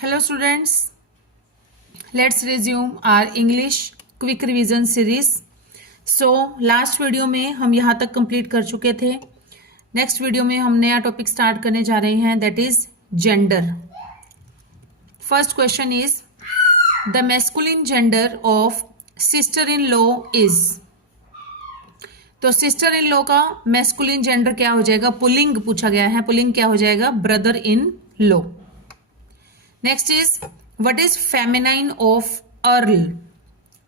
Hello students, let's resume our English quick revision series. So last video में हम यहाँ तक कंप्लीट कर चुके थे. नेक्स्ट वीडियो में हम नया टॉपिक स्टार्ट करने जा रहे हैं, that is gender. First question is the masculine gender of sister in law is. तो सिस्टर इन लॉ का मैस्कुलिन जेंडर क्या हो जाएगा? पुल्लिंग पूछा गया है. पुल्लिंग क्या हो जाएगा? Brother in law. Next is what is feminine of earl.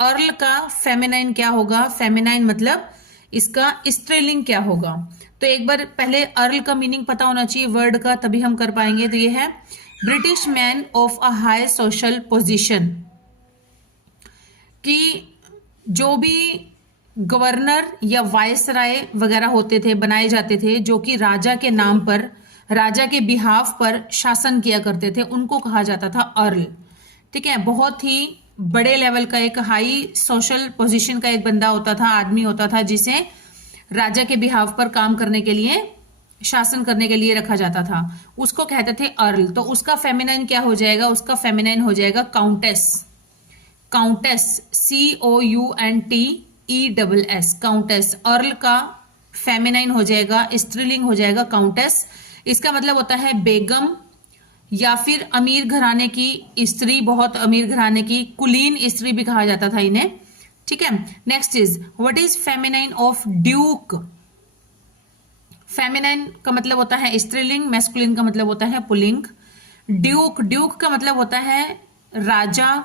Earl का फेमिनाइन क्या होगा? फेमिनाइन मतलब इसका स्त्रीलिंग क्या होगा? तो एक बार पहले अर्ल का मीनिंग पता होना चाहिए वर्ड का, तभी हम कर पाएंगे. तो ये है British man of a high social position. कि जो भी गवर्नर या वायसराय वगैरह होते थे, बनाए जाते थे, जो कि राजा के नाम पर, राजा के बिहाफ पर शासन किया करते थे, उनको कहा जाता था अर्ल. ठीक है. बहुत ही बड़े लेवल का, एक हाई सोशल पोजीशन का एक बंदा होता था, आदमी होता था, जिसे राजा के बिहाफ पर काम करने के लिए, शासन करने के लिए रखा जाता था. उसको कहते थे अर्ल. तो उसका फेमिनाइन क्या हो जाएगा? उसका फेमिनाइन हो जाएगा countess. Countess, COUNTESS, countess. Earl का फेमिनाइन हो जाएगा, स्त्रीलिंग हो जाएगा काउंटेस. इसका मतलब होता है बेगम या फिर अमीर घराने की स्त्री, बहुत अमीर घराने की, कुलीन स्त्री भी कहा जाता था इन्हें. ठीक है. Next is what is feminine of Duke. Feminine का मतलब होता है स्त्रीलिंग, मैस्कुलिन का मतलब होता है पुल्लिंग. ड्यूक, ड्यूक का मतलब होता है राजा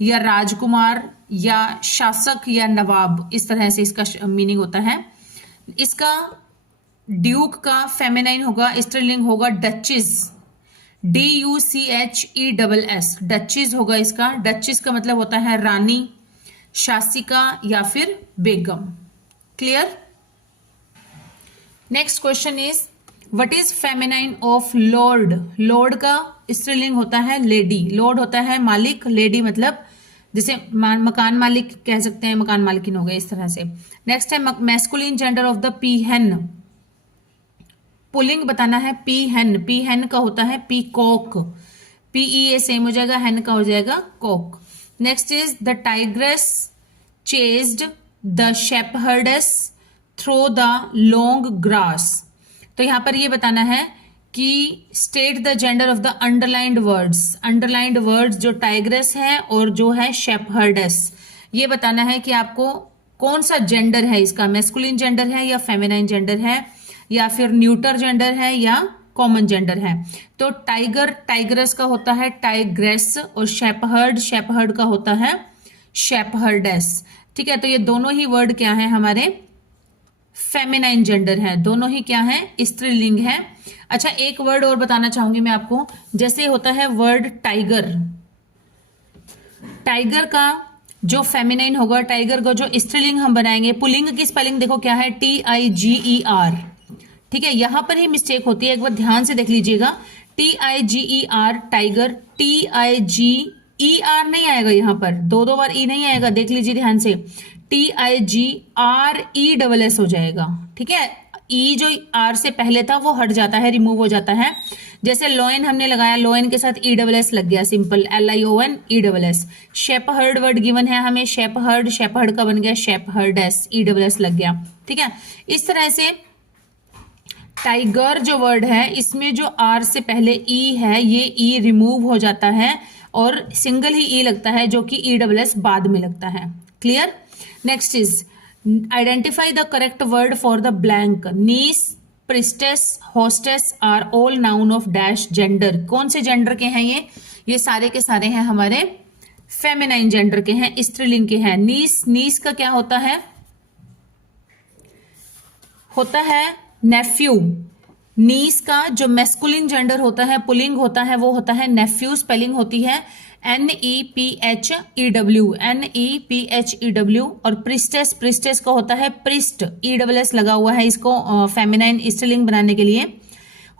या राजकुमार या शासक या नवाब, इस तरह से इसका मीनिंग होता है. इसका ड्यूक का फेमिनाइन होगा, स्त्रीलिंग होगा डचेस. DUCHESS, डचेस होगा इसका. डचेस का मतलब होता है रानी, शासिका या फिर बेगम. Clear. Next question is what is feminine of lord. Lord का स्त्रीलिंग होता है लेडी. लॉर्ड होता है मालिक, लेडी मतलब जैसे मकान मालिक कह सकते हैं, मकान मालिकिन हो गए, इस तरह से. नेक्स्ट है masculine gender of the peahen. पुल्लिंग बताना है. पीहेन, पीहेन का होता है पीकॉक. PEA सेम हो जाएगा, हेन का हो जाएगा cock. Next is the tigress chased the shepherdess through the long grass. तो यहां पर ये बताना है कि state the gender of the underlined words. Underlined words जो टाइग्रेस है और जो है शेपहर्डेस, ये बताना है कि आपको कौन सा जेंडर है इसका. मैस्कुलिन जेंडर है या फेमिनाइन जेंडर है या फिर न्यूटर जेंडर है या कॉमन जेंडर है. तो टाइगर, टाइग्रेस का होता है टाइग्रेस, और शेपहर्ड, शेपहर्ड का होता है शेपहर्डेस. ठीक है. तो ये दोनों ही वर्ड क्या है? हमारे फेमिनाइन जेंडर है. दोनों ही क्या है? स्त्रीलिंग है. अच्छा, एक वर्ड और बताना चाहूंगी मैं आपको. जैसे होता है वर्ड टाइगर. टाइगर का जो फेमिनाइन होगा, टाइगर का जो स्त्रीलिंग हम बनाएंगे, पुल्लिंग की स्पेलिंग देखो क्या है? TIGER. ठीक है. यहां पर ही मिस्टेक होती है, एक बार ध्यान से देख लीजिएगा. TIGER tiger. TIGER नहीं आएगा यहां पर, दो बार ई नहीं आएगा, देख लीजिए ध्यान से. TIGRESS हो जाएगा. ठीक है. ई जो आर से पहले था वो हट जाता है, रिमूव हो जाता है. जैसे लॉयन हमने लगाया, लॉयन के साथ ESS लग गया, simple LION ESS. Shepherd word given है हमें, शेपहर्ड, शेपहर्ड का बन गया शेपहर्डेस, ESS लग गया. ठीक है. इस तरह से टाइगर जो वर्ड है, इसमें जो आर से पहले ई है, ये ई रिमूव हो जाता है और सिंगल ही ई लगता है, जो कि ESS बाद में लगता है. Clear. Next is identify the correct word for the blank. Niece, priestess, hostess are all noun of dash gender. कौन से जेंडर के हैं ये? ये सारे के सारे हैं हमारे फेमिनाइन जेंडर के हैं, स्त्रीलिंग के हैं. नीस, नीस का क्या होता है? होता है नेफ्यू. नीस का जो मैस्कुलिन जेंडर होता है, पुल्लिंग होता है, वो होता है नेफ्यू. स्पेलिंग होती है NEPHEW, NEPHEW. और प्रिस्टेस, प्रिस्टेस का होता है प्रिस्ट, ESS लगा हुआ है इसको फेमिनाइन स्त्रीलिंग बनाने के लिए.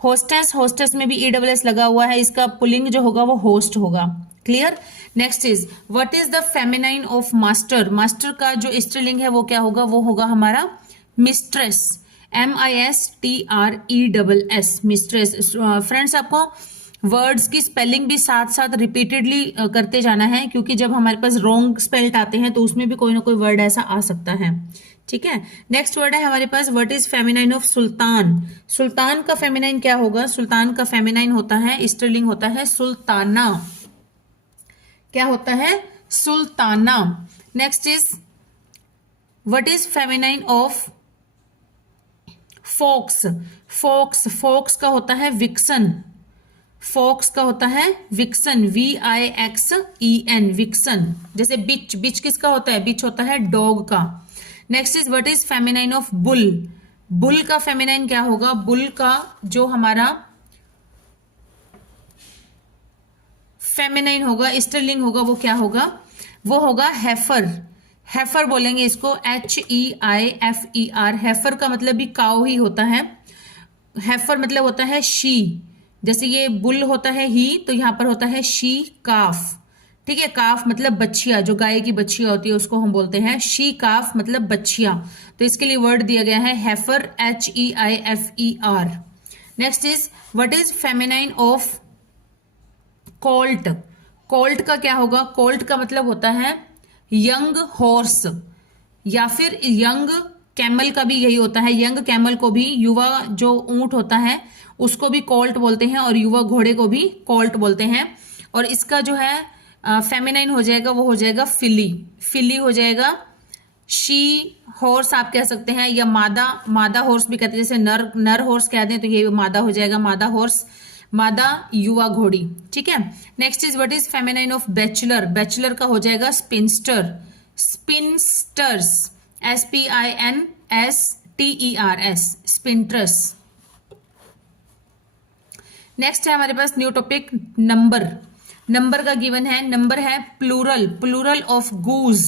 होस्टेस, होस्टेस में भी ESS लगा हुआ है, इसका पुल्लिंग जो होगा वो होस्ट होगा. Clear. Next is what is the feminine of master. Master का जो स्त्रीलिंग है वो क्या होगा? वो होगा हमारा मिस्ट्रेस. MISTRESS, mistress. फ्रेंड्स, आपको वर्ड्स की स्पेलिंग भी साथ साथ रिपीटेडली करते जाना है, क्योंकि जब हमारे पास रॉन्ग स्पेल्ड आते हैं तो उसमें भी कोई ना कोई वर्ड ऐसा आ सकता है। ठीक है, नेक्स्ट वर्ड है हमारे पास, what is feminine of sultan. सुल्तान का फेमिनाइन क्या होगा? सुल्तान का फेमिनाइन होता है, स्त्रीलिंग होता है सुल्ताना। क्या होता है? Sultana. Next is what is feminine of fox. Fox, fox का होता है विक्सन। फोक्स का होता है विक्सन, VIXEN, विक्सन। जैसे बिच, बिच किसका होता है? बिच होता है डॉग का। Next is what is feminine of bull. Bull का फेमिनाइन क्या होगा? बुल का जो हमारा फेमिनाइन होगा, स्त्रीलिंग होगा, वो क्या होगा? वो होगा हेफर। हेफर बोलेंगे इसको, HEIFER। हेफर का मतलब भी काउ ही होता है। हेफर मतलब होता है शी। जैसे ये बुल होता है ही, तो यहां पर होता है शी काफ। ठीक है, काफ मतलब बच्चिया, जो गाय की बच्चिया होती है उसको हम बोलते हैं शी काफ, मतलब बच्चिया। तो इसके लिए वर्ड दिया गया है heifer, HEIFER। Next is what is feminine of Colt. Colt का क्या होगा? कोल्ट का मतलब होता है यंग हॉर्स, या फिर यंग कैमल का भी यही होता है। यंग कैमल को भी, युवा जो ऊंट होता है उसको भी कोल्ट बोलते हैं, और युवा घोड़े को भी कोल्ट बोलते हैं। और इसका जो है फेमिनाइन हो जाएगा, वो हो जाएगा फिली। फिली हो जाएगा। शी हॉर्स आप कह सकते हैं, या मादा, मादा हॉर्स भी कहते हैं। जैसे नर, नर हॉर्स कहते हैं तो ये मादा हो जाएगा, मादा हॉर्स, मादा युवा घोड़ी। ठीक है, next is what is feminine of bachelor. Bachelor का हो जाएगा स्पिंस्टर, स्पिंस्टर्स, SPINSTERS, स्पिंट्रस। नेक्स्ट है हमारे पास न्यू टॉपिक नंबर। नंबर का गिवन है, नंबर है प्लूरल, प्लूरल ऑफ गूज।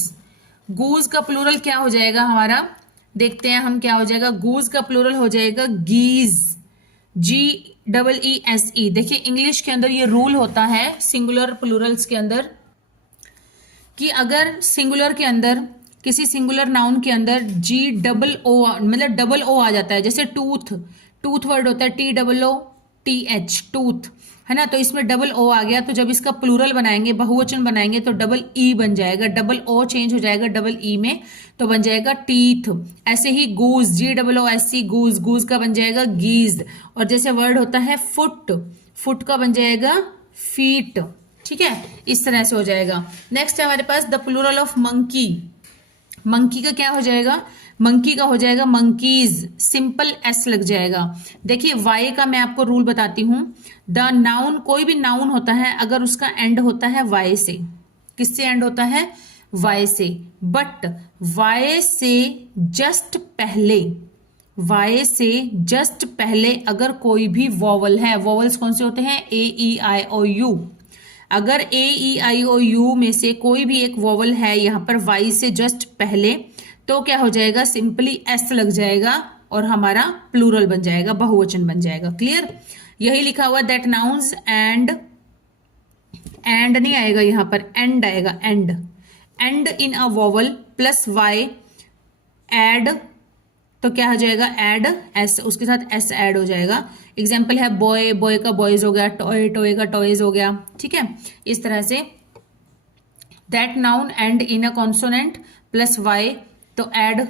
गूज का प्लूरल क्या हो जाएगा हमारा? देखते हैं हम क्या हो जाएगा। गूज का प्लूरल हो जाएगा गीज, GEESE। देखिए इंग्लिश के अंदर ये रूल होता है सिंगुलर प्लूरल्स के अंदर, कि अगर सिंगुलर के अंदर, किसी सिंगुलर नाउन के अंदर GOO मतलब डबल ओ आ जाता है, जैसे टूथ, टूथ वर्ड होता है TOOTH, टूथ, है ना। तो इसमें डबल ओ आ गया, तो जब इसका प्लूरल बनाएंगे, बहुवचन बनाएंगे, तो डबल ई बन जाएगा, डबल ओ चेंज हो जाएगा डबल ई में, तो बन जाएगा टीथ। ऐसे ही गूज, GOOSE, गूज, गूज का बन जाएगा गीज। और जैसे वर्ड होता है फुट, फुट का बन जाएगा फीट। ठीक है, इस तरह से हो जाएगा। नेक्स्ट है हमारे पास the plural of monkey. Monkey का क्या हो जाएगा? मंकी का हो जाएगा मंकीज, सिंपल S लग जाएगा। देखिए वाई का मैं आपको रूल बताती हूं। द नाउन, कोई भी नाउन होता है अगर उसका एंड होता है वाई से, किससे एंड होता है? वाई से। बट वाई से जस्ट पहले, वाई से जस्ट पहले अगर कोई भी वॉवल है, वॉवल्स कौन से होते हैं? AEIOU। अगर AEIOU में से कोई भी एक वॉवल है यहाँ पर वाई से जस्ट पहले, तो क्या हो जाएगा? सिंपली S लग जाएगा और हमारा प्लूरल बन जाएगा, बहुवचन बन जाएगा। क्लियर? यही लिखा हुआ दैट नाउन्स एंड नहीं आएगा यहाँ पर, एंड आएगा, end in a vowel plus y add, तो क्या हो जाएगा? एड S, उसके साथ S ऐड हो जाएगा। एग्जाम्पल है बॉय, बॉय का बॉयज हो गया, टॉय, टॉय का टॉयज हो गया। ठीक है, इस तरह से that noun end in a consonant plus y, तो ऐड।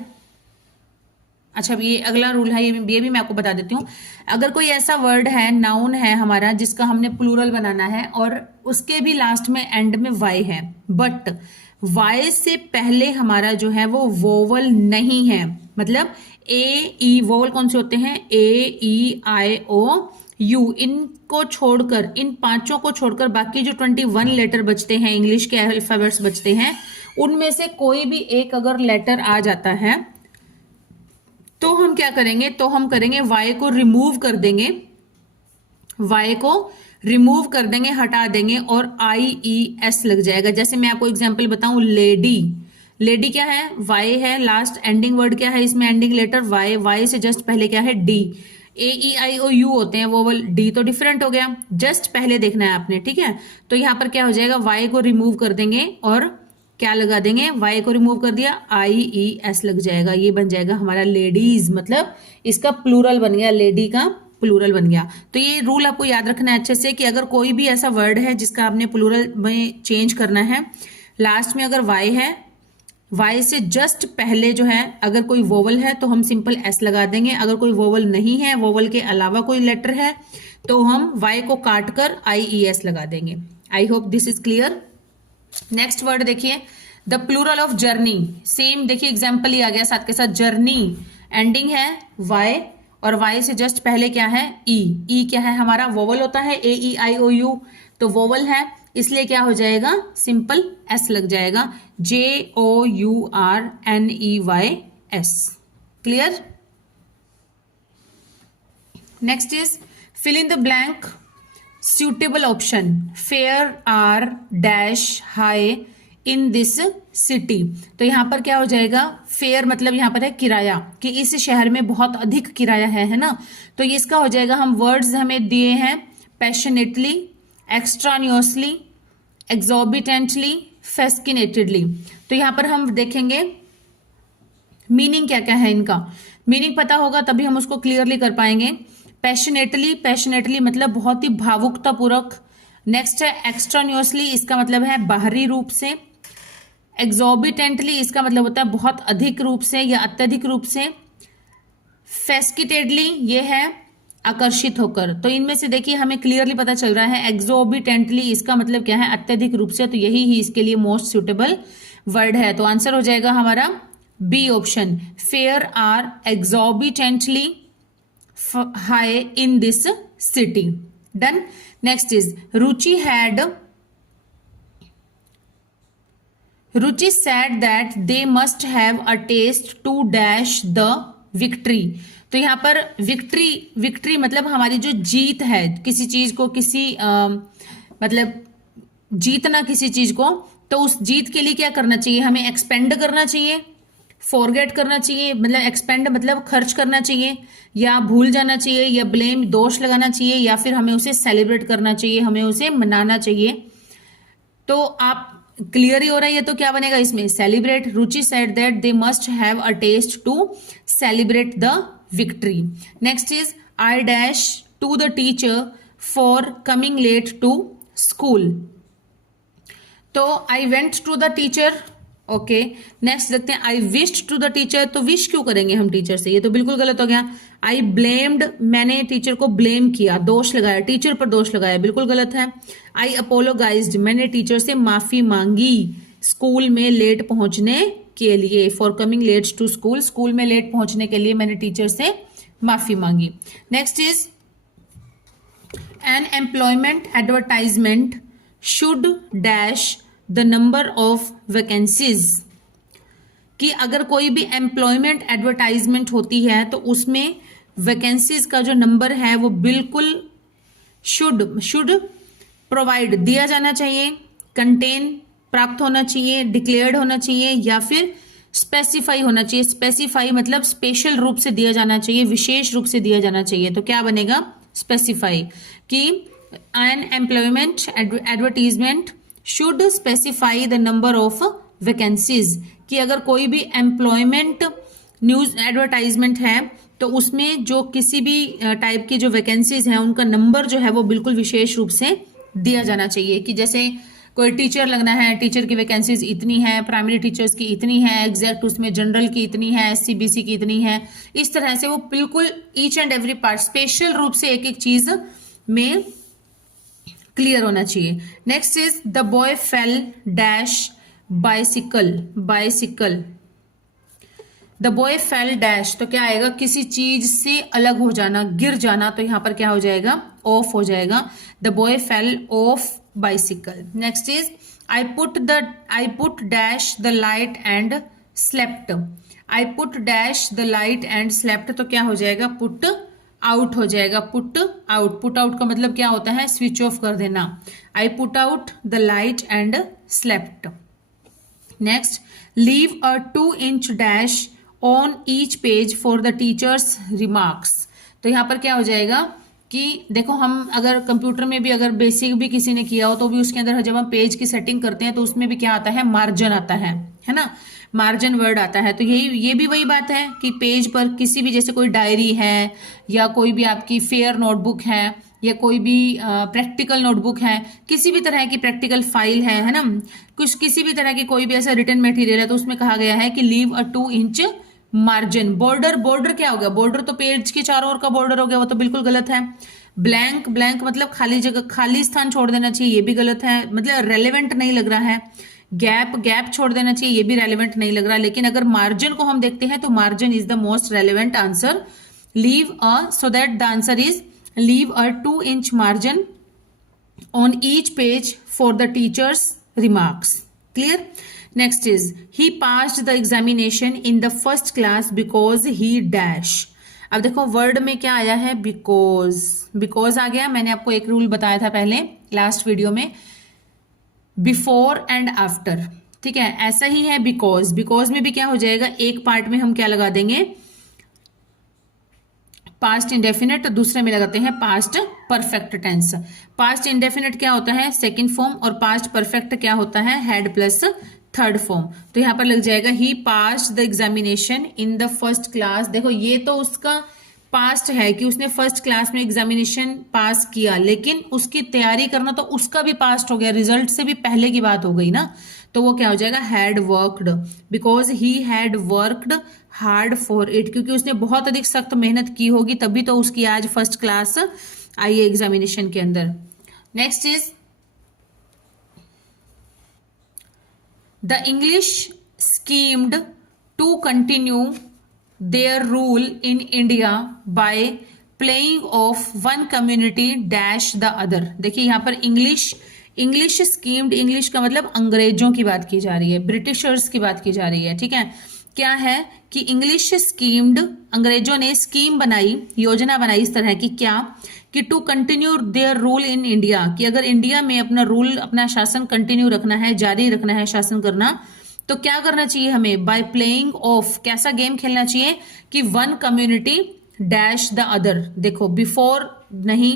अच्छा, ये अगला रूल है, ये भी मैं आपको बता देती हूँ। अगर कोई ऐसा वर्ड है, नाउन है हमारा, जिसका हमने प्लूरल बनाना है और उसके भी लास्ट में एंड में वाई है, बट वाई से पहले हमारा जो है वो वोवल नहीं है, मतलब AE, वोवल कौन से होते हैं? AEIOU। इनको छोड़कर, इन पांचों को छोड़कर बाकी जो 21 लेटर बचते हैं, इंग्लिश के अल्फाबेट्स बचते हैं, उनमें से कोई भी एक अगर लेटर आ जाता है तो हम क्या करेंगे? तो हम करेंगे वाई को रिमूव कर देंगे, वाई को रिमूव कर देंगे, हटा देंगे, और IES लग जाएगा। जैसे मैं आपको एग्जांपल बताऊं, लेडी, लेडी क्या है? वाई है, लास्ट एंडिंग वर्ड क्या है इसमें? एंडिंग लेटर वाई, वाई से जस्ट पहले क्या है? D। AEIOU होते हैं वोवल, D तो डिफरेंट हो गया, जस्ट पहले देखना है आपने। ठीक है, तो यहां पर क्या हो जाएगा? वाई को रिमूव कर देंगे और क्या लगा देंगे? वाई को रिमूव कर दिया, IES लग जाएगा। ये बन जाएगा हमारा लेडीज, मतलब इसका प्लूरल बन गया लेडी का प्लूरल बन गया। तो ये रूल आपको याद रखना है अच्छे से कि अगर कोई भी ऐसा वर्ड है जिसका आपने प्लूरल में चेंज करना है, लास्ट में अगर वाई है, वाई से जस्ट पहले जो है अगर कोई वोवल है तो हम सिंपल एस लगा देंगे। अगर कोई वोवल नहीं है, वोवल के अलावा कोई लेटर है, तो हम वाई को काट कर IES लगा देंगे। I hope this is clear. Next word देखिए, the plural of journey. Same देखिए एग्जाम्पल ही आ गया साथ के साथ, जर्नी एंडिंग है वाई और वाई से जस्ट पहले क्या है ई। ई क्या है हमारा वोवल होता है, AEIOU, तो वोवल है इसलिए क्या हो जाएगा, सिंपल एस लग जाएगा, JOURNEYS। Clear. Next is fill in the blank suitable option, fare are dash high in this city. तो यहां पर क्या हो जाएगा, फेयर मतलब यहां पर है किराया, कि इस शहर में बहुत अधिक किराया है ना। तो इसका हो जाएगा, हम वर्ड्स हमें दिए हैं पैशनेटली, एक्स्ट्रानियसली, एक्सॉर्बिटेंटली, फेस्किनेटेडली। तो यहां पर हम देखेंगे मीनिंग क्या क्या है इनका। मीनिंग पता होगा तभी हम उसको क्लियरली कर पाएंगे। पैशनेटली, पैशनेटली मतलब बहुत ही भावुकता पूर्वक। नेक्स्ट है एक्स्ट्रानियसली, इसका मतलब है बाहरी रूप से। एक्सॉर्बिटेंटली इसका मतलब होता है बहुत अधिक रूप से या अत्यधिक रूप से। फेस्किटेडली ये है आकर्षित होकर। तो इनमें से देखिए हमें क्लियरली पता चल रहा है एक्सॉर्बिटेंटली इसका मतलब क्या है, अत्यधिक रूप से। तो यही ही इसके लिए मोस्ट सुटेबल वर्ड है। तो आंसर हो जाएगा हमारा B option, fare are exorbitantly high in this city. Done. Next is Ruchi said that they must have a taste to dash the victory। तो यहां पर विक्ट्री मतलब हमारी जो जीत है, किसी चीज को मतलब जीतना किसी चीज को, तो उस जीत के लिए क्या करना चाहिए, हमें एक्सपेंड करना चाहिए, फॉरगेट करना चाहिए, मतलब एक्सपेंड मतलब खर्च करना चाहिए, या भूल जाना चाहिए, या ब्लेम दोष लगाना चाहिए, या फिर हमें उसे सेलिब्रेट करना चाहिए, हमें उसे मनाना चाहिए। तो आप क्लियर ही हो रहा है ये, तो क्या बनेगा इसमें, celebrate. Ruchi said that they must have a test to celebrate the victory. Next is I dash to the teacher for coming late to school. तो I went to the teacher, okay. Next देखते हैं I wished to the teacher. तो wish क्यों करेंगे हम teacher से, ये तो बिल्कुल गलत हो गया। आई ब्लेम्ड, मैंने टीचर को ब्लेम किया, दोष लगाया, टीचर पर दोष लगाया, बिल्कुल गलत है। आई अपोलोगाइज्ड, मैंने टीचर से माफी मांगी स्कूल में लेट पहुंचने के लिए, for coming late to school, school में लेट पहुंचने के लिए मैंने टीचर से माफी मांगी। Next is an employment advertisement should dash the number of vacancies. कि अगर कोई भी एम्प्लॉयमेंट एडवर्टाइजमेंट होती है तो उसमें वैकेंसीज का जो नंबर है वो बिल्कुल शुड प्रोवाइड दिया जाना चाहिए, कंटेन प्राप्त होना चाहिए, डिक्लेयर्ड होना चाहिए, या फिर स्पेसिफाई होना चाहिए। स्पेसिफाई मतलब स्पेशल रूप से दिया जाना चाहिए, विशेष रूप से दिया जाना चाहिए। तो क्या बनेगा, स्पेसिफाई। कि an employment advertisement should specify the number of vacancies. कि अगर कोई भी एम्प्लॉयमेंट न्यूज एडवर्टाइजमेंट है तो उसमें जो किसी भी टाइप की जो वैकेंसीज हैं उनका नंबर जो है वो बिल्कुल विशेष रूप से दिया जाना चाहिए। कि जैसे कोई टीचर लगना है, टीचर की वैकेंसीज इतनी है, प्राइमरी टीचर्स की इतनी है, एग्जैक्ट उसमें जनरल की इतनी है, SCBC की इतनी है। इस तरह से वो बिल्कुल each and every part special रूप से एक एक चीज में क्लियर होना चाहिए। Next is the boy fail dash bicycle. The boy fail dash, तो क्या आएगा, किसी चीज से अलग हो जाना, गिर जाना। तो यहां पर क्या हो जाएगा, ऑफ हो जाएगा। The boy fell off bicycle. Next is I put dash the light and slept. I put dash the light and slept, तो क्या हो जाएगा, पुट आउट हो जाएगा। पुट आउट, पुट आउट का मतलब क्या होता है, स्विच ऑफ कर देना। I put out the light and slept. Next, leave a 2 inch dash on each page for the teachers remarks. तो यहां पर क्या हो जाएगा कि देखो, हम अगर कंप्यूटर में भी अगर बेसिक भी किसी ने किया हो तो भी उसके अंदर जब हम पेज की सेटिंग करते हैं तो उसमें भी क्या आता है, मार्जिन आता है। है ना, मार्जिन वर्ड आता है। तो ये भी वही बात है कि पेज पर किसी भी, जैसे कोई डायरी है या कोई भी आपकी फेयर नोटबुक है या कोई भी प्रैक्टिकल नोटबुक है, किसी भी तरह की प्रैक्टिकल फाइल है ना, कुछ किसी भी तरह की कोई भी ऐसा रिटन मटेरियल है, तो उसमें कहा गया है कि leave a 2 inch margin. Border क्या हो गया, बॉर्डर तो पेज के चारों ओर का बॉर्डर हो गया, वो तो बिल्कुल गलत है। ब्लैंक मतलब खाली जगह, खाली स्थान छोड़ देना चाहिए, ये भी गलत है, मतलब रेलेवेंट नहीं लग रहा है। गैप छोड़ देना चाहिए, ये भी रेलेवेंट नहीं लग रहा। लेकिन अगर मार्जिन को हम देखते हैं तो margin is the most relevant answer. Leave a, so that the answer is leave a 2 inch margin on each page for the teacher's remarks. Clear? Next is he passed the examination in the first class because he dash. अब देखो word में क्या आया है, because आ गया। मैंने आपको एक रूल बताया था पहले लास्ट वीडियो में, बिफोर एंड आफ्टर, ठीक है, ऐसा ही है बिकॉज में भी क्या हो जाएगा, एक पार्ट में हम क्या लगा देंगे, पास्ट इंडेफिनिट, दूसरे में लगाते हैं past perfect tense. Past indefinite क्या होता है, सेकंड फॉर्म, और पास्ट परफेक्ट क्या होता है, हेड प्लस थर्ड फॉर्म। तो यहां पर लग जाएगा he passed the examination in the first class. देखो ये तो उसका पास्ट है कि उसने फर्स्ट क्लास में एग्जामिनेशन पास किया, लेकिन उसकी तैयारी करना तो उसका भी पास्ट हो गया, रिजल्ट से भी पहले की बात हो गई ना। तो वो क्या हो जाएगा, had worked, because he had worked hard for it, क्योंकि उसने बहुत अधिक सख्त मेहनत की होगी, तभी तो उसकी आज फर्स्ट क्लास आई है एग्जामिनेशन के अंदर। Next is the English schemed to continue their rule in India by playing off one community dash the other। देखिए यहाँ पर इंग्लिश स्कीम्ड, इंग्लिश का मतलब अंग्रेजों की बात की जा रही है, ब्रिटिशर्स की बात की जा रही है, ठीक है। क्या है कि इंग्लिश स्कीम्ड, अंग्रेजों ने स्कीम बनाई, योजना बनाई इस तरह की, क्या कि to continue their rule in India, कि अगर इंडिया में अपना रूल, अपना शासन कंटिन्यू रखना है, जारी रखना है शासन करना, तो क्या करना चाहिए हमें, बाय प्लेइंग ऑफ, कैसा गेम खेलना चाहिए कि one community dash the other. देखो बिफोर नहीं,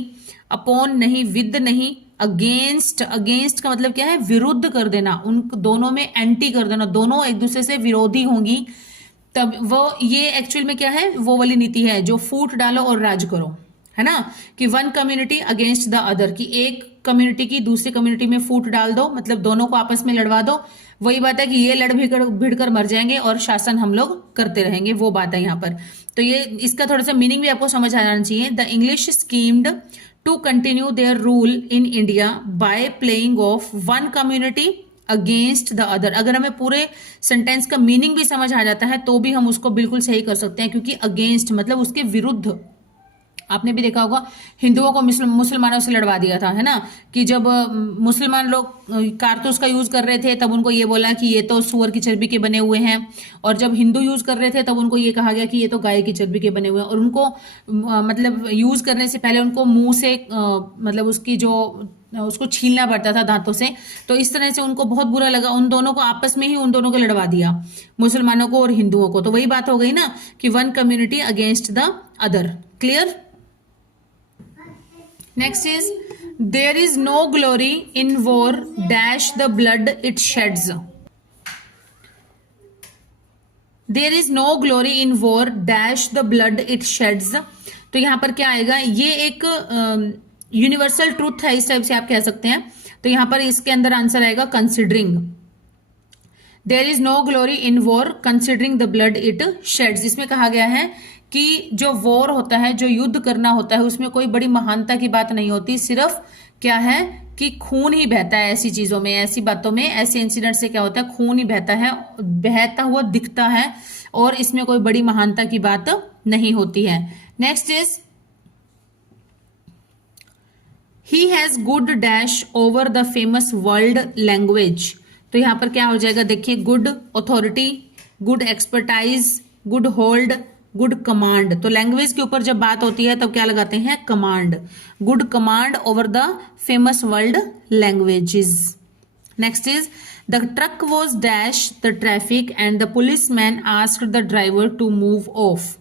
अपॉन नहीं, विद नहीं, अगेंस्ट, अगेंस्ट का मतलब क्या है, विरुद्ध कर देना, उन दोनों में एंटी कर देना, दोनों एक दूसरे से विरोधी होंगी, तब वो, ये एक्चुअल में क्या है, वो वाली नीति है जो फूट डालो और राज करो, है ना, कि one community against the other, कि एक कम्युनिटी की दूसरी कम्युनिटी में फूट डाल दो, मतलब दोनों को आपस में लड़वा दो। वही बात है कि ये लड़ भिड़ कर मर जाएंगे और शासन हम लोग करते रहेंगे, वो बात है यहाँ पर। तो ये इसका थोड़ा सा मीनिंग भी आपको समझ आ जाना चाहिए। The English schemed to continue their rule in India by playing off one community against the other. अगर हमें पूरे सेंटेंस का मीनिंग भी समझ आ जाता है तो भी हम उसको बिल्कुल सही कर सकते हैं, क्योंकि अगेंस्ट मतलब उसके विरुद्ध। आपने भी देखा होगा हिंदुओं को मुसलमानों से लड़वा दिया था, है ना, कि जब मुसलमान लोग कारतूस का यूज कर रहे थे तब उनको ये बोला कि ये तो सुअर की चर्बी के बने हुए हैं, और जब हिंदू यूज कर रहे थे तब उनको ये कहा गया कि ये तो गाय की चर्बी के बने हुए हैं, और उनको मतलब यूज करने से पहले उनको मुंह से मतलब उसकी जो उसको छीलना पड़ता था दांतों से। तो इस तरह से उनको बहुत बुरा लगा, उन दोनों को आपस में ही उन दोनों को लड़वा दिया, मुसलमानों को और हिंदुओं को। तो वही बात हो गई ना कि one community against the other. Clear? Next is there is no glory in war dash the blood it sheds। There is no glory in war dash the blood it sheds। तो यहां पर क्या आएगा, ये एक यूनिवर्सल ट्रूथ है, इस type से आप कह सकते हैं। तो यहां पर इसके अंदर आंसर आएगा considering. There is no glory in war considering the blood it sheds. इसमें कहा गया है कि जो वॉर होता है, जो युद्ध करना होता है, उसमें कोई बड़ी महानता की बात नहीं होती, सिर्फ क्या है कि खून ही बहता है। ऐसी चीजों में, ऐसी बातों में, ऐसे इंसिडेंट से क्या होता है, खून ही बहता है, बहता हुआ दिखता है, और इसमें कोई बड़ी महानता की बात नहीं होती है। Next is he has good dash over the famous world language. तो यहां पर क्या हो जाएगा, देखिए, good authority, good expertise, good hold, good command. तो लैंग्वेज के ऊपर जब बात होती है तब क्या लगाते हैं, command. Good command over the famous world languages. Next is the truck was dash the traffic and the policeman asked the driver to move off.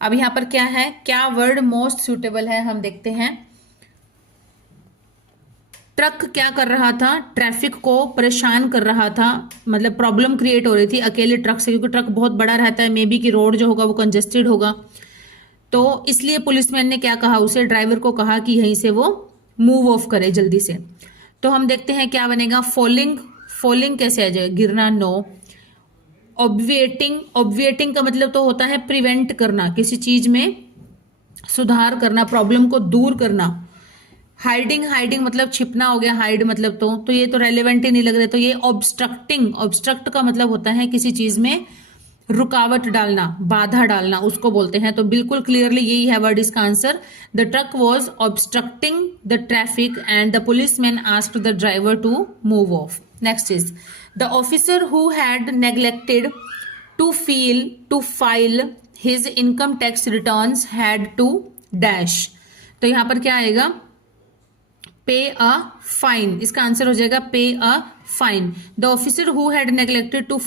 अब यहां पर क्या है, क्या वर्ड मोस्ट सुटेबल है, हम देखते हैं। ट्रक क्या कर रहा था, ट्रैफिक को परेशान कर रहा था, मतलब प्रॉब्लम क्रिएट हो रही थी अकेले ट्रक से, क्योंकि ट्रक बहुत बड़ा रहता है, मे बी कि रोड जो होगा वो कंजेस्टेड होगा। तो इसलिए पुलिसमैन ने क्या कहा, उसे ड्राइवर को कहा कि यहीं से वो मूव ऑफ करे जल्दी से। तो हम देखते हैं क्या बनेगा, फॉलिंग, फॉलिंग कैसे आ जाएगा, गिरना, नो। ऑब्विएटिंग, ऑब्विएटिंग का मतलब तो होता है प्रिवेंट करना, किसी चीज में सुधार करना, प्रॉब्लम को दूर करना। हाइडिंग, हाइडिंग मतलब छिपना हो गया, हाइड मतलब तो ये तो रेलेवेंट ही नहीं लग रहा। तो ये ऑब्स्ट्रक्टिंग, ऑब्स्ट्रक्ट का मतलब होता है किसी चीज में रुकावट डालना, बाधा डालना, उसको बोलते हैं। तो बिल्कुल क्लियरली यही है वर्ड इसका answer. The truck was obstructing the traffic and the policeman asked the driver to move off. Next is the officer who had neglected to file his income tax returns had to dash. तो यहां पर क्या आएगा, पे a fine, इसका answer हो जाएगा pay a fine. The officer who had neglected to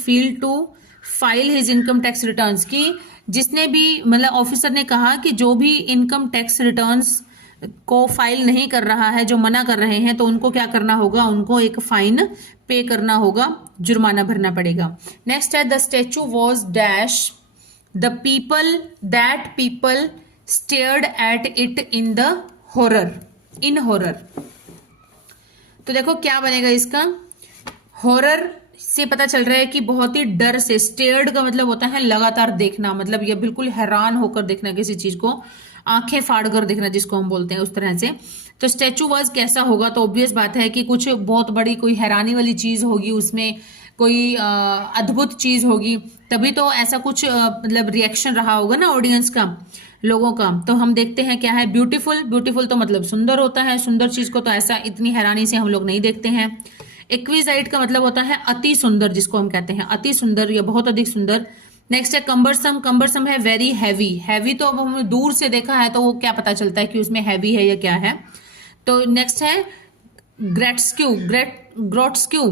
file his income tax returns, की जिसने भी, मतलब ऑफिसर ने कहा कि जो भी इनकम टैक्स रिटर्न्स को फाइल नहीं कर रहा है, जो मना कर रहे हैं, तो उनको क्या करना होगा, उनको एक फाइन पे करना होगा, जुर्माना भरना पड़ेगा। नेक्स्ट है the statue was dash the people that people stared at it in the horror, in horror. तो देखो क्या बनेगा इसका, हॉरर से पता चल रहा है कि बहुत ही डर से, स्टेयर्ड का मतलब होता है लगातार देखना, मतलब ये बिल्कुल हैरान होकर देखना किसी चीज को, आंखें फाड़ कर देखना जिसको हम बोलते हैं, उस तरह से। तो स्टैचू वाज कैसा होगा, तो ऑब्वियस बात है कि कुछ बहुत बड़ी कोई हैरानी वाली चीज होगी, उसमें कोई अद्भुत चीज होगी, तभी तो ऐसा कुछ मतलब रिएक्शन रहा होगा ना ऑडियंस का, लोगों का। तो हम देखते हैं क्या है, ब्यूटीफुल, ब्यूटीफुल तो मतलब सुंदर होता है, सुंदर चीज को तो ऐसा इतनी हैरानी से हम लोग नहीं देखते हैं। एक्विजाइट का मतलब होता है अति सुंदर, जिसको हम कहते हैं अति सुंदर या बहुत अधिक सुंदर। नेक्स्ट है कंबरसम, कंबरसम है वेरी हैवी, हैवी तो अब हमने दूर से देखा है तो वो क्या पता चलता है कि उसमें हैवी है या क्या है। तो नेक्स्ट है ग्रेट्स्क्यू, ग्रोट्स्क्यू,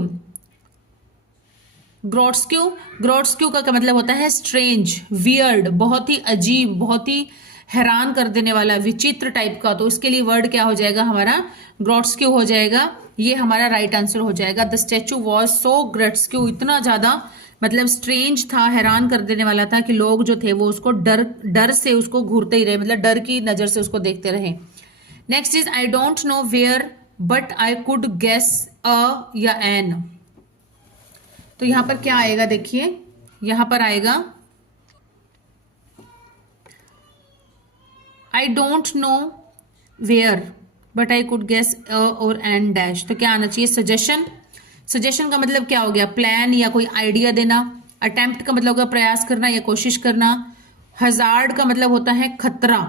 ग्रोट्स्क्यू, ग्रोट्स्क्यू का मतलब होता है स्ट्रेंज, वियर्ड, बहुत ही अजीब, बहुत ही हैरान कर देने वाला, विचित्र टाइप का। तो इसके लिए वर्ड क्या हो जाएगा हमारा, ग्रोट्स्क्यू हो जाएगा, ये हमारा राइट आंसर हो जाएगा। द स्टैचू वॉज सो ग्रेट्स्क्यू, इतना ज्यादा मतलब स्ट्रेंज था, हैरान कर देने वाला था कि लोग जो थे वो उसको डर से उसको घूरते ही रहे, मतलब डर की नजर से उसको देखते रहे। Next is I don't know where but I could guess a या एन। तो यहां पर क्या आएगा, देखिए यहां पर आएगा I don't know where but I could guess a और एन डैश। तो क्या आना चाहिए, सजेशन। सजेशन का मतलब क्या हो गया, प्लान या कोई आइडिया देना। अटेम्प्ट का मतलब होगा प्रयास करना या कोशिश करना। हजार्ड का मतलब होता है खतरा।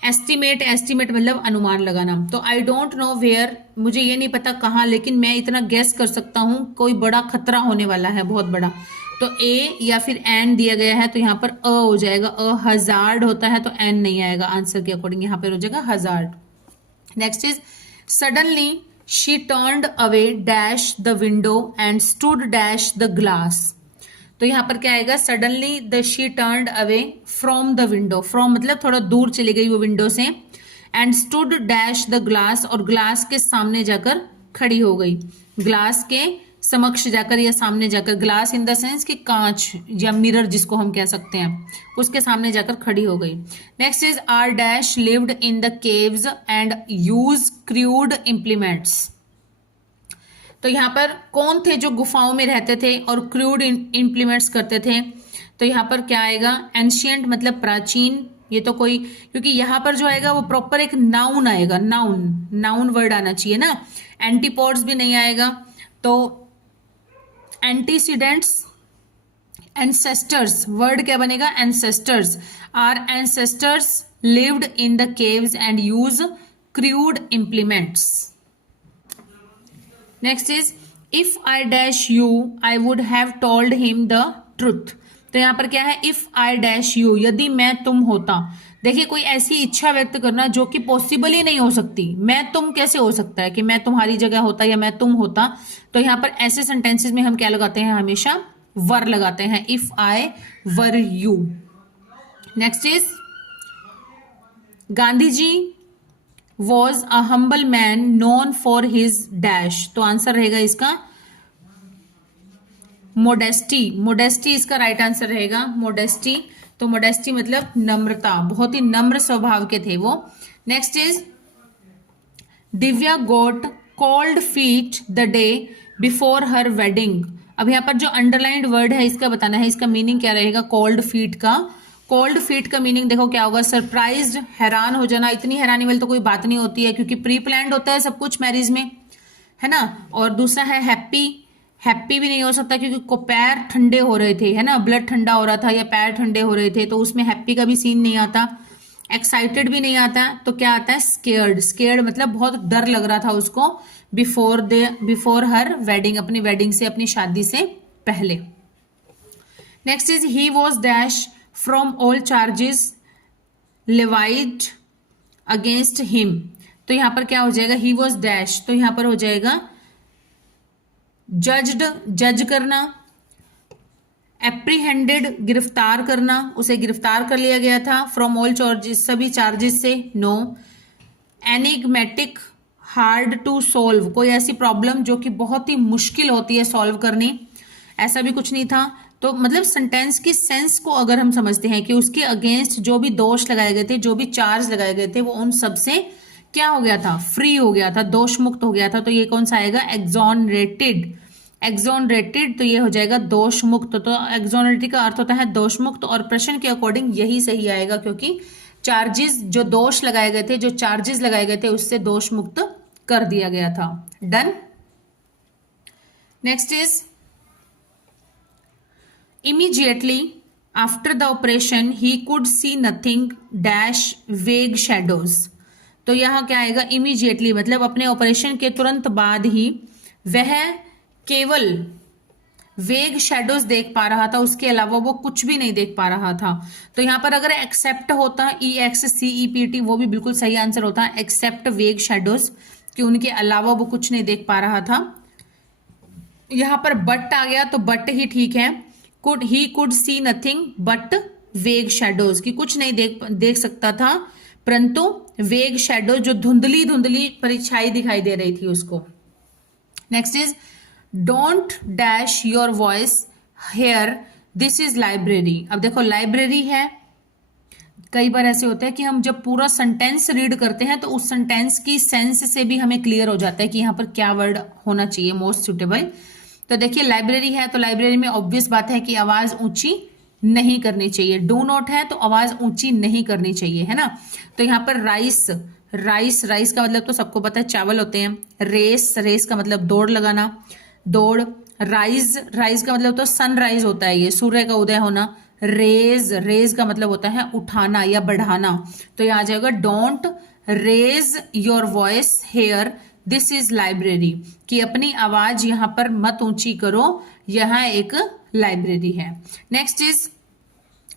एस्टिमेट, एस्टिमेट मतलब अनुमान लगाना। तो आई डोंट नो वेयर, मुझे ये नहीं पता कहाँ, लेकिन मैं इतना गेस कर सकता हूँ कोई बड़ा खतरा होने वाला है, बहुत बड़ा। तो ए या फिर एन दिया गया है तो यहाँ पर अ हो जाएगा, अ हजार्ड होता है तो एन नहीं आएगा आंसर के अकॉर्डिंग, यहाँ पर हो जाएगा hazard. Next is suddenly she turned away dash the window and stood dash the glass. तो यहां पर क्या आएगा, suddenly the she turned away from the window, from मतलब थोड़ा दूर चली गई वो विंडो से, and stood dash the glass, और ग्लास के सामने जाकर खड़ी हो गई, ग्लास के समक्ष जाकर या सामने जाकर, ग्लास इन द सेंस कि कांच या मिरर जिसको हम कह सकते हैं, उसके सामने जाकर खड़ी हो गई। Next is our dash lived in the caves and use crude implements. तो यहाँ पर कौन थे जो गुफाओं में रहते थे और क्रूड इम्प्लीमेंट्स करते थे। तो यहाँ पर क्या आएगा, एंशियंट मतलब प्राचीन, ये तो कोई, क्योंकि यहाँ पर जो आएगा वो प्रॉपर एक नाउन आएगा, नाउन, नाउन वर्ड आना चाहिए ना, एंटीपोड्स भी नहीं आएगा। तो एंटीसीडेंट्स, एंसेस्टर्स, वर्ड क्या बनेगा, ancestors. Our ancestors lived in the caves and use crude implements. Next is if I dash you I would have told him the truth. तो यहां पर क्या है, इफ आई डैश यू, यदि मैं तुम होता। देखिए कोई ऐसी इच्छा व्यक्त करना जो कि पॉसिबल ही नहीं हो सकती, मैं तुम कैसे हो सकता है कि मैं तुम्हारी जगह होता या मैं तुम होता। तो यहां पर ऐसे सेंटेंसेस में हम क्या लगाते हैं, हमेशा वर लगाते हैं, if I were you. Next is Gandhi ji was a humble man known for his dash. तो आंसर रहेगा इसका मोडेस्टी। मोडेस्टी इसका राइट आंसर रहेगा, मोडेस्टी। तो मोडेस्टी मतलब नम्रता, बहुत ही नम्र स्वभाव के थे वो। Next is Divya got cold feet the day before her wedding. अब यहाँ पर जो अंडरलाइंड वर्ड है इसका बताना है, इसका मीनिंग क्या रहेगा कोल्ड फीट का। कोल्ड फीट का मीनिंग देखो क्या होगा, सरप्राइज्ड, हैरान हो जाना। इतनी हैरानी वाली तो कोई बात नहीं होती है क्योंकि प्री प्लान्ड होता है सब कुछ मैरिज में, है ना। और दूसरा है हैप्पी। हैप्पी भी नहीं हो सकता क्योंकि को पैर ठंडे हो रहे थे, है ना, ब्लड ठंडा हो रहा था या पैर ठंडे हो रहे थे, तो उसमें हैप्पी का भी सीन नहीं आता। एक्साइटेड भी नहीं आता, तो क्या आता है स्केयर्ड। स्केयर्ड मतलब बहुत डर लग रहा था उसको बिफोर हर वेडिंग, अपनी वेडिंग से, अपनी शादी से पहले। Next is he was dash from all charges levied against him. तो यहां पर क्या हो जाएगा, ही वॉज डैश, तो यहां पर हो जाएगा जज्ड, जज करना। एप्रीहेंडेड, गिरफ्तार करना, उसे गिरफ्तार कर लिया गया था। फ्रॉम ऑल चार्जेस, सभी चार्जेस से, no. Enigmatic, hard to solve, कोई ऐसी प्रॉब्लम जो कि बहुत ही मुश्किल होती है सॉल्व करनी, ऐसा भी कुछ नहीं था। तो मतलब सेंटेंस की सेंस को अगर हम समझते हैं कि उसके अगेंस्ट जो भी दोष लगाए गए थे, जो भी चार्ज लगाए गए थे, वो उन सब से क्या हो गया था, फ्री हो गया था, दोष मुक्त हो गया था। तो ये कौन सा आएगा, एक्सोनरेटेड। एक्सोनरेटेड, तो ये हो जाएगा दोष मुक्त। तो एक्सोनरेटेड का अर्थ होता है दोष मुक्त, और प्रश्न के अकॉर्डिंग यही सही आएगा क्योंकि चार्जेस, जो दोष लगाए गए थे, जो चार्जेस लगाए गए थे, उससे दोष मुक्त कर दिया गया था। Done. Next is immediately after the operation he could see nothing dash वेग शेडोज। तो यहां क्या आएगा, इमीडिएटली मतलब अपने ऑपरेशन के तुरंत बाद ही वह केवल वेग शेडोज देख पा रहा था, उसके अलावा वो कुछ भी नहीं देख पा रहा था। तो यहां पर अगर एक्सेप्ट होता, EXCEPT, वो भी बिल्कुल सही आंसर होता है, एक्सेप्ट वेग शेडोज, कि उनके अलावा वो कुछ नहीं देख पा रहा था। यहां पर बट आ गया तो बट ही ठीक है। He could see nothing but वेग शेडोज, कि कुछ नहीं देख सकता था परंतु वेग शेडोज, जो धुंधली धुंधली परछाई दिखाई दे रही थी उसको। Next is don't dash your voice here, this is library. अब देखो लाइब्रेरी है, कई बार ऐसे होता है कि हम जब पूरा सेंटेंस रीड करते हैं तो उस सेंटेंस की सेंस से भी हमें क्लियर हो जाता है कि यहाँ पर क्या वर्ड होना चाहिए मोस्ट सुटेबल। तो देखिए लाइब्रेरी है, तो लाइब्रेरी में ऑब्वियस बात है कि आवाज ऊंची नहीं करनी चाहिए। डू नॉट है तो आवाज ऊंची नहीं करनी चाहिए, है ना। तो यहाँ पर राइस, राइस, राइस का मतलब तो सबको पता है चावल होते हैं। रेस, रेस का मतलब दौड़ लगाना, दौड़। राइज, राइज का मतलब तो सनराइज होता है, ये सूर्य का उदय होना। रेज, रेज का मतलब होता है उठाना या बढ़ाना। तो यहाँ आ जाएगा don't raise your voice here, this is library, कि अपनी आवाज यहां पर मत ऊंची करो, यहां एक लाइब्रेरी है। Next is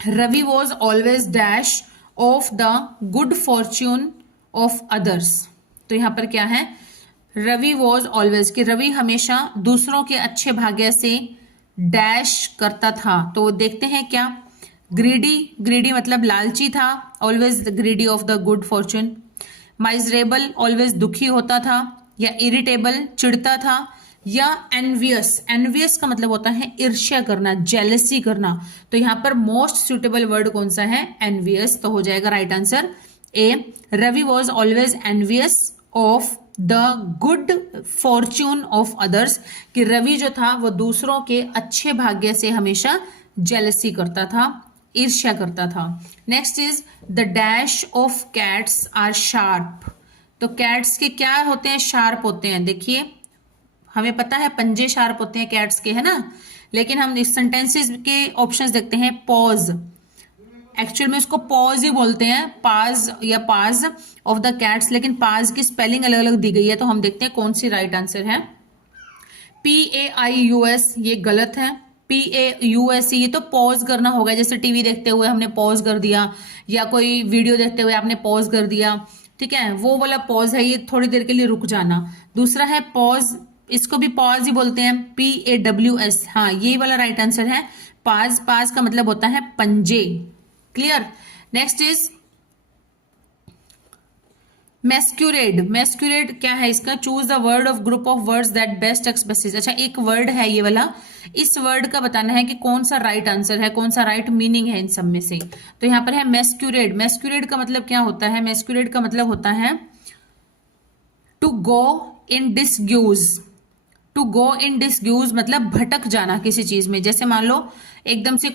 Ravi was always dash of the good fortune of others. तो यहां पर क्या है, रवि वॉज ऑलवेज, कि रवि हमेशा दूसरों के अच्छे भाग्य से डैश करता था। तो देखते हैं क्या, ग्रीडी, ग्रीडी मतलब लालची था, always greedy of the good Fortune. Miserable, always दुखी होता था, या इरिटेबल, चिढ़ता था, या एनवियस, एनवियस का मतलब होता है ईर्ष्या करना, जेलसी करना। तो यहां पर मोस्ट सुटेबल वर्ड कौन सा है, एनवियस। तो हो जाएगा right answer A, Ravi was always envious of the good fortune of others, कि रवि जो था वो दूसरों के अच्छे भाग्य से हमेशा जेलसी करता था, ईर्ष्या करता था। Next is the dash of cats are sharp. तो कैट्स के क्या होते हैं, शार्प होते हैं। देखिए हमें पता है पंजे शार्प होते हैं कैट्स के, है ना, लेकिन हम इस सेंटेंसेस के ऑप्शंस देखते हैं। पॉज, एक्चुअल में उसको पॉज ही बोलते हैं, पाज या पाज ऑफ द कैट्स, लेकिन पाज की स्पेलिंग अलग अलग दी गई है। तो हम देखते हैं कौन सी राइट आंसर है। PAIUS ये गलत है। PAUS ये तो पॉज करना होगा, जैसे टीवी देखते हुए हमने पॉज कर दिया, या कोई वीडियो देखते हुए आपने पॉज कर दिया, ठीक है, वो वाला पॉज है, ये थोड़ी देर के लिए रुक जाना। दूसरा है पॉज, इसको भी पॉज ही बोलते हैं, PAWS, हाँ ये वाला राइट आंसर है। पाज, पाज का मतलब होता है पंजे। क्लियर। नेक्स्ट इज मैस्क्यूरेड, मैस्क्यूरेड क्या है इसका? Choose the word of group of words that best expresses. अच्छा, एक वर्ड है ये वाला, इस वर्ड का बताना है कि कौन सा राइट आंसर है, कौन सा राइट मीनिंग है इन सब में से। तो यहाँ पर है मैस्क्यूरेड। मैस्क्यूरेड का मतलब क्या होता है? मैस्क्यूरेड का मतलब होता है to go in डिसग्यूज। To go इन डिसग्यूज मतलब भटक जाना किसी चीज में। जैसे मान लो एकदम से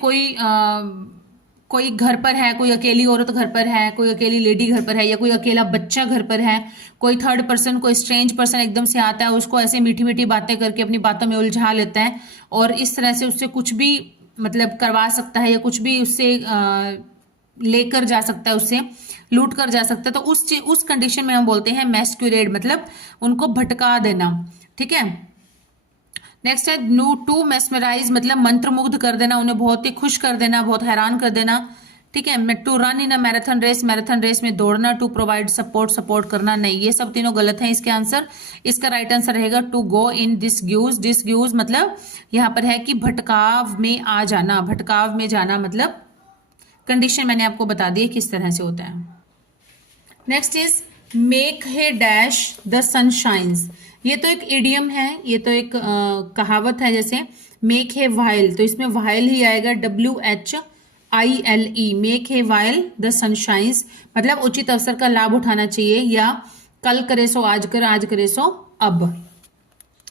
कोई घर पर है, कोई अकेली औरत घर पर है, कोई अकेली लेडी घर पर है, या कोई अकेला बच्चा घर पर है, कोई थर्ड पर्सन, कोई स्ट्रेंज पर्सन एकदम से आता है, उसको ऐसे मीठी मीठी बातें करके अपनी बातों में उलझा लेता है और इस तरह से उससे कुछ भी मतलब करवा सकता है, या कुछ भी उससे लेकर जा सकता है, उससे लूट कर जा सकता है। तो उस कंडीशन में हम बोलते हैं मैस्क्यूरेड, मतलब उनको भटका देना। ठीक है। नेक्स्ट है नो टू मेस्मराइज, मतलब मंत्रमुग्ध कर देना, उन्हें बहुत ही खुश कर देना, बहुत हैरान कर देना। ठीक है। To run in a marathon race, marathon race में दौड़ना। टू प्रोवाइड सपोर्ट, सपोर्ट करना। नहीं, ये सब तीनों गलत हैं इसके आंसर। इसका राइट आंसर रहेगा टू गो इन डिसग्यूज। डिसग्यूज मतलब यहाँ पर है कि भटकाव में आ जाना, भटकाव में जाना मतलब कंडीशन मैंने आपको बता दी किस तरह से होता है। Next is make hay dash the sun shines. ये तो एक इडियम है, ये तो एक कहावत है। जैसे मेक हे वाइल, तो इसमें वाइल ही आएगा, WHILE। Make hay while the sun shines मतलब उचित अवसर का लाभ उठाना चाहिए, या कल करे सो आज कर, आज करे सो अब।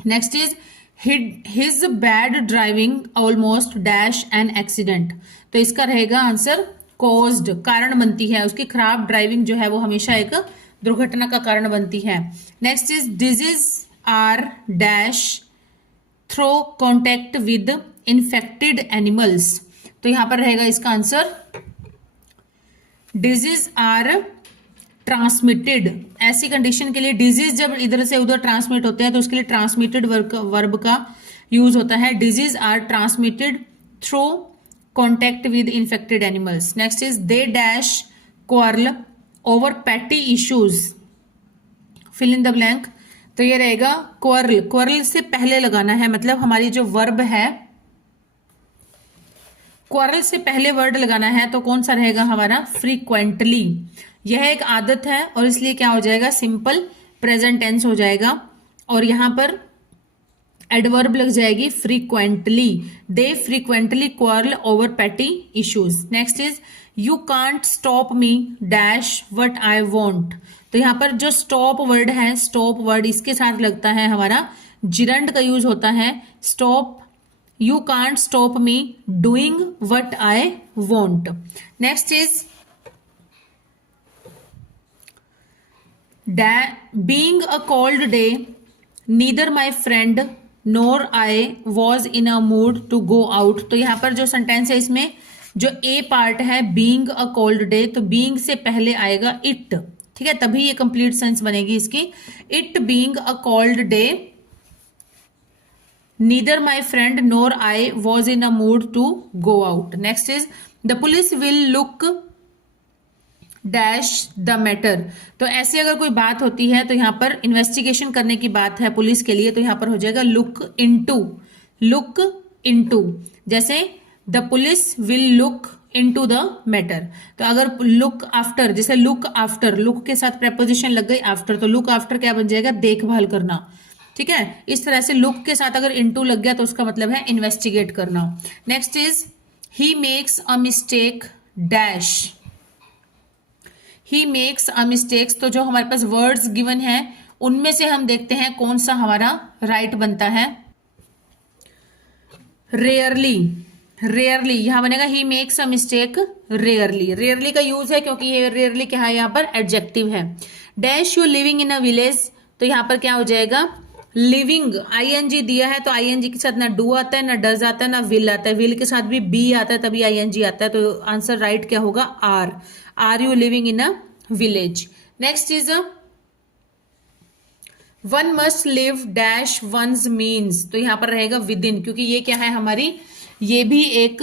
Next is his bad driving almost dash an accident. तो इसका रहेगा आंसर कॉज्ड, कारण बनती है, उसकी खराब ड्राइविंग जो है वो हमेशा एक दुर्घटना का कारण बनती है। Next is disease are dash through contact with infected animals. तो यहां पर रहेगा इसका आंसर डिजीज आर ट्रांसमिटेड। ऐसी कंडीशन के लिए डिजीज जब इधर से उधर ट्रांसमिट होते हैं तो उसके लिए ट्रांसमिटेड वर्ब का यूज होता है। Disease are transmitted through contact with infected animals. Next is they dash quarrel over petty issues, fill in the blank. तो ये रहेगा क्वार्ल। क्वार्ल से पहले लगाना है, मतलब हमारी जो वर्ब है क्वार्ल से पहले वर्ड लगाना है, तो कौन सा रहेगा हमारा? फ्रीक्वेंटली। यह एक आदत है और इसलिए क्या हो जाएगा? सिंपल प्रेजेंट टेंस हो जाएगा और यहां पर एडवर्ब लग जाएगी frequently. They frequently quarrel over petty issues. Next is you can't stop me dash what I want. तो यहां पर जो स्टॉप वर्ड है, स्टॉप वर्ड इसके साथ लगता है हमारा जिरंड का यूज होता है। Stop, you can't stop me doing what I want. Next is being a cold day neither my friend nor I was in a mood to go out. तो यहां पर जो सेंटेंस है इसमें जो ए पार्ट है बीइंग अ कोल्ड डे, तो being से पहले आएगा इट। ठीक है, तभी ये कंप्लीट सेंस बनेगी इसकी। It being a cold day neither my friend nor I was in a mood to go out. Next is the police will look dash the matter. तो ऐसे अगर कोई बात होती है तो यहां पर इन्वेस्टिगेशन करने की बात है पुलिस के लिए, तो यहां पर हो जाएगा लुक इनटू। लुक इनटू, जैसे the police will look into the matter. तो अगर लुक आफ्टर, जैसे लुक आफ्टर, लुक के साथ प्रेपोजिशन लग गई आफ्टर, तो लुक आफ्टर क्या बन जाएगा? देखभाल करना। ठीक है, इस तरह से लुक के साथ अगर इनटू लग गया तो उसका मतलब है इन्वेस्टिगेट करना। Next is he makes a mistake dash. He makes a mistakes, तो जो हमारे पास वर्ड्स गिवन है उनमें से हम देखते हैं कौन सा हमारा राइट बनता है। रेयरली, रेयरली यहां बनेगा he makes a mistake rarely. Rarely का यूज है क्योंकि ये रेयरली क्या है? यहां पर एडजेक्टिव है। Dash you living in a village, तो यहां पर क्या हो जाएगा? लिविंग, आईएनजी दिया है तो आईएनजी के साथ ना डू आता है, ना डज आता है, ना विल आता है। विल के साथ भी बी आता है तभी आईएनजी आता है, तो आंसर राइट क्या होगा? Are. Are you living in a village. Next is one must live dash one's means, तो यहां पर रहेगा विद इन, क्योंकि ये क्या है हमारी? ये भी एक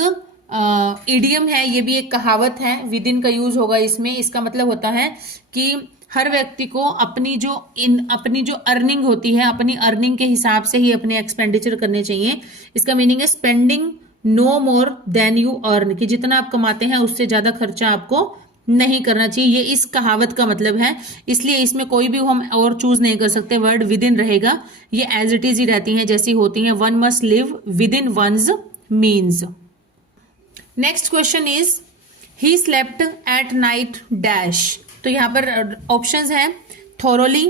इडियम है, ये भी एक कहावत है। विद इन का यूज होगा इसमें। इसका मतलब होता है कि हर व्यक्ति को अपनी जो अर्निंग होती है, अपनी अर्निंग के हिसाब से ही अपने एक्सपेंडिचर करने चाहिए। इसका मीनिंग है spending no more than you earn, कि जितना आप कमाते हैं उससे ज्यादा खर्चा आपको नहीं करना चाहिए, ये इस कहावत का मतलब है, इसलिए इसमें कोई भी हम और चूज नहीं कर सकते, वर्ड विद इन रहेगा, ये एज इट इज ही रहती हैं जैसी होती हैं। One must live within one's means. Next question is he slept at night dash. तो यहाँ पर ऑप्शंस हैं थोरोली,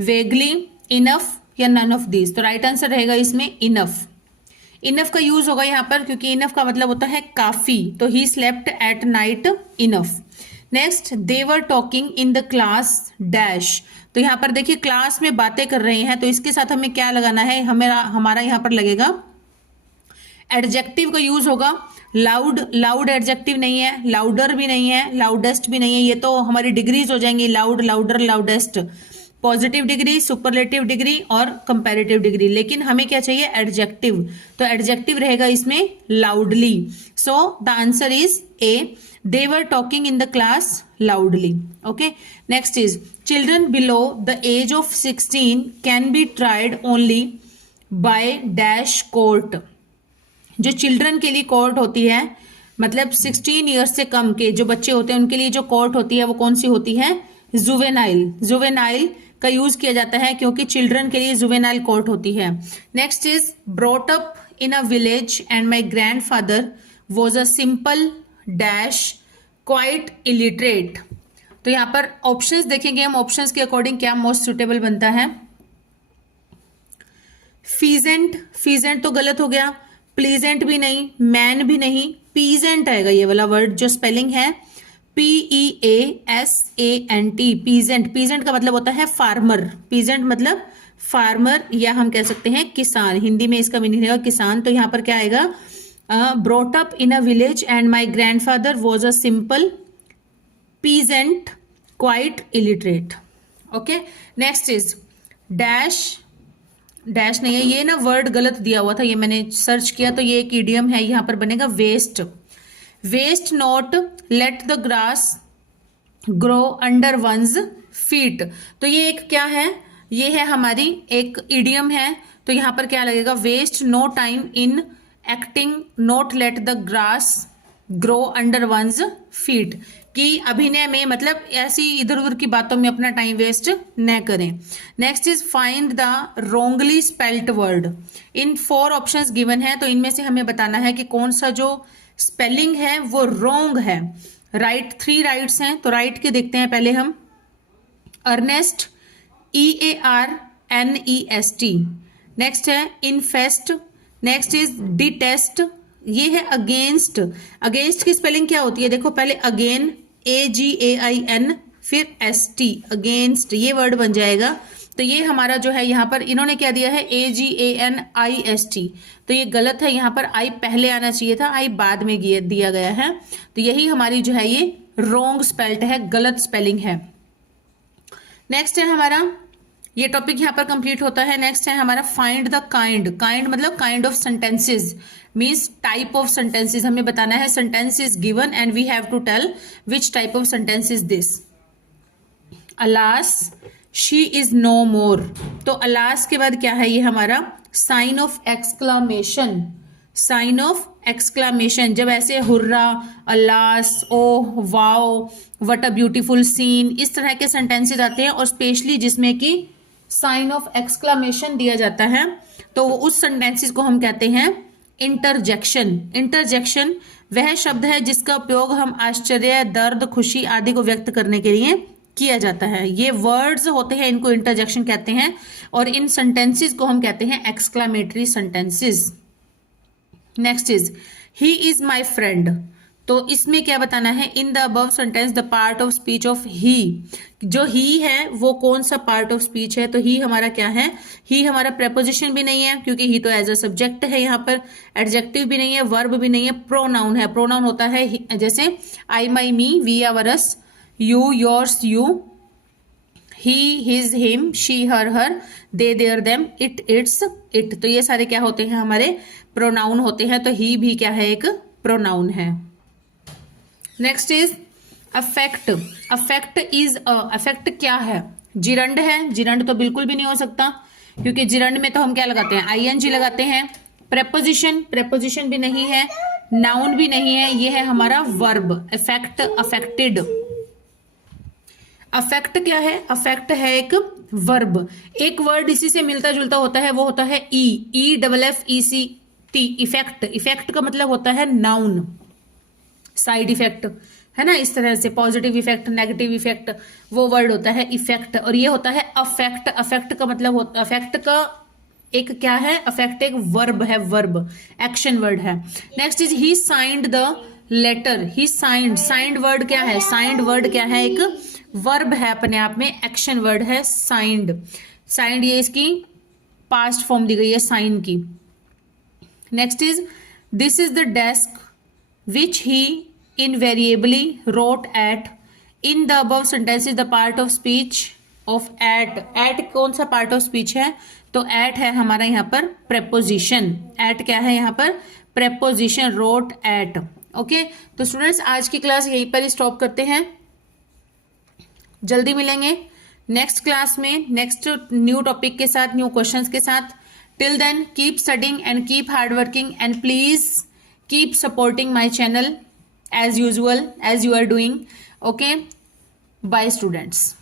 वेगली, इनफ या नन ऑफ दीज। तो राइट आंसर रहेगा इसमें इनफ। इनफ का यूज होगा यहाँ पर क्योंकि इनफ का मतलब होता है काफी, तो ही slept at night enough. Next, they were talking in the class dash. तो यहाँ पर देखिए क्लास में बातें कर रहे हैं, तो इसके साथ हमें क्या लगाना है, हमारा यहाँ पर लगेगा एडजेक्टिव का यूज होगा। लाउड, लाउड एडजेक्टिव नहीं है, लाउडर भी नहीं है, लाउडेस्ट भी नहीं है, ये तो हमारी डिग्रीज हो जाएंगी, loud, louder, loudest, positive degree, superlative degree और कंपैरेटिव डिग्री। लेकिन हमें क्या चाहिए, एडजेक्टिव, तो एडजेक्टिव रहेगा इसमें loudly. So the answer is a, they were talking in the class loudly. Okay, next is children below the age of 16 can be tried only by dash court. जो children के लिए court होती है, मतलब 16 years से कम के जो बच्चे होते हैं उनके लिए जो कोर्ट होती है वो कौन सी होती है, जुवेनाइल। जुवेनाइल का यूज किया जाता है क्योंकि चिल्ड्रन के लिए जुवेनाइल कोर्ट होती है। Next is brought up in a village and my grandfather was a simple dash quite illiterate. तो यहां पर ऑप्शंस देखेंगे हम, ऑप्शंस के अकॉर्डिंग क्या मोस्ट सुटेबल बनता है। फीजेंट, फीजेंट तो गलत हो गया, प्लीजेंट भी नहीं, मैन भी नहीं, पीजेंट आएगा ये वाला वर्ड जो स्पेलिंग है PEASANT, पीजेंट। पीजेंट का मतलब होता है फार्मर, पीजेंट मतलब फार्मर या हम कह सकते हैं किसान, हिंदी में इसका मीनिंग है किसान। तो यहां पर क्या आएगा, brought up in a village and my grandfather was a simple peasant, quite illiterate. Okay, next is dash, dash नहीं है, ये ना वर्ड गलत दिया हुआ था, ये मैंने सर्च किया तो ये एक इडियम है, यहां पर बनेगा waste. Waste not let the grass grow under one's feet. तो ये एक क्या है, ये है हमारी एक इडियम है, तो यहां पर क्या लगेगा, waste no time in acting not let the grass grow under one's feet, कि अभिनय में मतलब ऐसी इधर उधर की बातों में अपना टाइम वेस्ट न करें। Next is find the Rongli spelt word. In 4 options given है, तो इनमें से हमें बताना है कि कौन सा जो स्पेलिंग है वो रोंग है। राइट, 3 राइट्स हैं, तो राइट के देखते हैं पहले हम। Ernest, EARNEST। नेक्स्ट है इनफेस्ट। नेक्स्ट इज डिटेस्ट, ये है अगेंस्ट। अगेंस्ट की स्पेलिंग क्या होती है, देखो पहले अगेन, AGAIN, फिर ST, अगेंस्ट, ये वर्ड बन जाएगा। तो ये हमारा जो है यहाँ पर इन्होंने क्या दिया है, AGANIST, तो ये गलत है, यहाँ पर आई पहले आना चाहिए था, आई बाद में दिया गया है, तो यही हमारी जो है ये रोंग स्पेल्ट है, गलत स्पेलिंग है। नेक्स्ट है हमारा, ये टॉपिक यहाँ पर कंप्लीट होता है। नेक्स्ट है हमारा फाइंड द काइंड। काइंड मतलब kind of sentences, means type of sentences. हमें बताना है sentence is given and we have to tell which type of sentence is this. Alas she is no more. तो alas के बाद क्या है, ये हमारा sign of exclamation, sign of exclamation. जब ऐसे hurrah, alas, oh, wow, what a beautiful scene, इस तरह के सेंटेंसेस आते हैं और स्पेशली जिसमें कि साइन ऑफ एक्सक्लामेशन दिया जाता है, तो उस सेंटेंसेस को हम कहते हैं इंटरजेक्शन। इंटरजेक्शन वह शब्द है जिसका उपयोग हम आश्चर्य, दर्द, खुशी आदि को व्यक्त करने के लिए किया जाता है। ये वर्ड्स होते हैं, इनको इंटरजेक्शन कहते हैं, और इन सेंटेंसेस को हम कहते हैं exclamatory sentences. Next is he is my friend. तो इसमें क्या बताना है, in the above sentence the part of speech of he. जो ही है वो कौन सा पार्ट ऑफ स्पीच है, तो ही हमारा क्या है, ही हमारा प्रेपोजिशन भी नहीं है क्योंकि ही तो एज अ सब्जेक्ट है, यहाँ पर एडजेक्टिव भी नहीं है, वर्ब भी नहीं है, प्रोनाउन है। प्रोनाउन होता है जैसे I, my, me, we, ours, you, yours, you, he, his, him, she, her, her, they, their, them, it, its, it. तो ये सारे क्या होते हैं, हमारे प्रोनाउन होते हैं। तो ही भी क्या है, एक प्रोनाउन है। Next is affect. Affect is affect क्या है, जिरंड है। जिरंड तो बिल्कुल भी नहीं हो सकता क्योंकि जिरंड में तो हम क्या लगाते हैं, ING लगाते हैं। प्रेपोजिशन, प्रेपोजिशन भी नहीं है, नाउन भी नहीं है, ये है हमारा वर्ब, अफेक्ट, अफेक्टेड। अफेक्ट क्या है? अफेक्ट है एक वर्ब। एक वर्ड इसी से मिलता जुलता होता है, वो होता है EFFECT, इफेक्ट। इफेक्ट का मतलब होता है नाउन, साइड इफेक्ट, है ना, इस तरह से पॉजिटिव इफेक्ट, नेगेटिव इफेक्ट, वो वर्ड होता है इफेक्ट। और ये होता है अफेक्ट। अफेक्ट का मतलब होता, अफेक्ट का एक क्या है? अफेक्ट एक वर्ब है, वर्ब, एक्शन वर्ड है। Next is he signed the letter. He signed, signed word क्या है? साइंड वर्ड क्या है? एक वर्ब है अपने आप में, एक्शन वर्ड है साइंड। साइंड ये इसकी पास्ट फॉर्म दी गई है साइन की। Next is this is the desk which he invariably wrote at। in the above sentence is the part of speech of at। at कौन सा part of speech है? तो at है हमारा यहाँ पर preposition। at क्या है यहाँ पर? preposition, wrote at। ओके, तो स्टूडेंट्स आज की क्लास यहीं पर स्टॉप करते हैं, जल्दी मिलेंगे नेक्स्ट क्लास में, नेक्स्ट न्यू टॉपिक के साथ, न्यू क्वेश्चंस के साथ। Till then keep studying and keep hard working and please keep supporting my channel as usual, as you are doing. Okay, bye students.